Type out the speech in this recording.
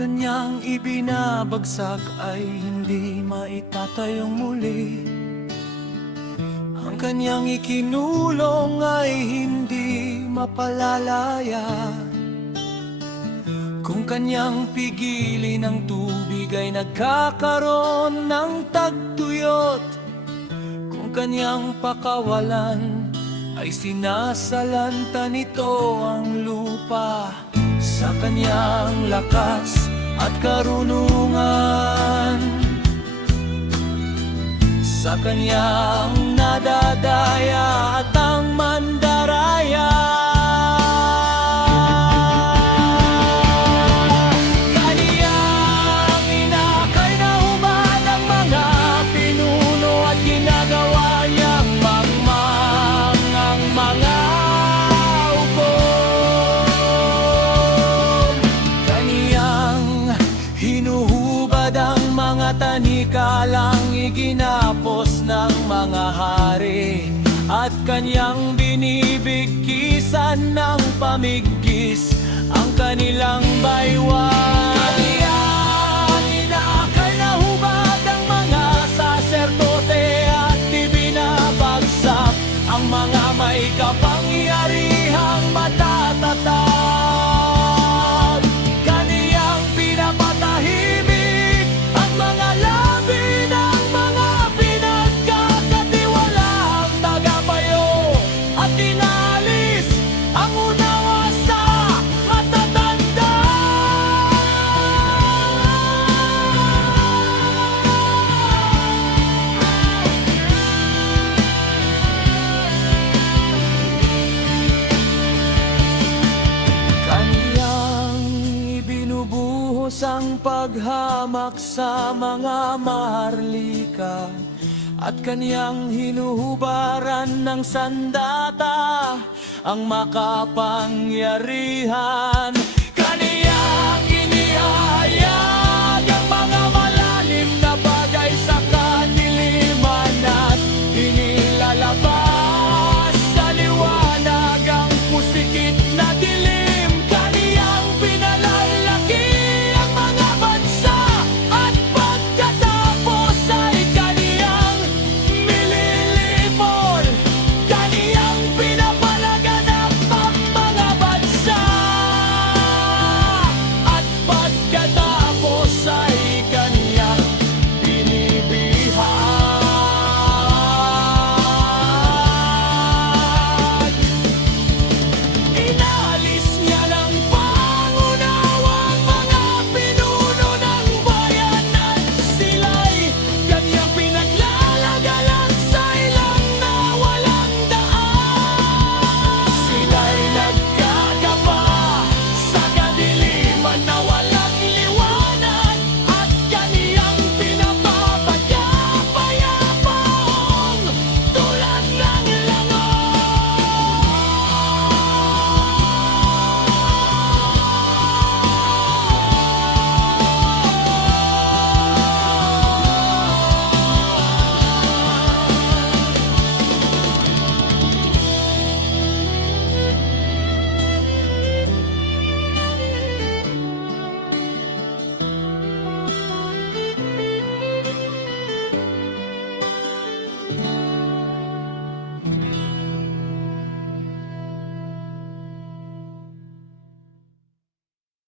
kanyang ibinabagsak ay hindi maitatayong muli. Ang kanyang ikinulong ay hindi mapalalaya. Kung kanyang pigilin ang tubig ay nagkakaroon ng tagtuyot. Kung kanyang pakawalan ay sinasalanta nito ang lupa. Sa kanyang lakas at karunungan, sa kanyang nadadaya at ang mandaraya. Kaniyang inakay na hubad ang mga pinuno at ginagawa niyang mangmang ang mga upo. Kaniyang hinuhubad ang mga tanikalang iginapos ng mga hari, at kanyang binibigkisan ng pamigkis ang kanilang baywang. Kaniyang inaakay na hubad ang mga saserdote at ibinabagsak ang mga may kapangyarihang matatatag. Kaniyang pinapatahimik ang mga labi ng mga pinagkakatiwalaang tagapayo, at inalis ang unawa sa matatanda. Kaniyang ibinubuhos ang paghamak sa mga maharlika, at kaniyang hinuhubaran ng sandata ang makapangyarihan.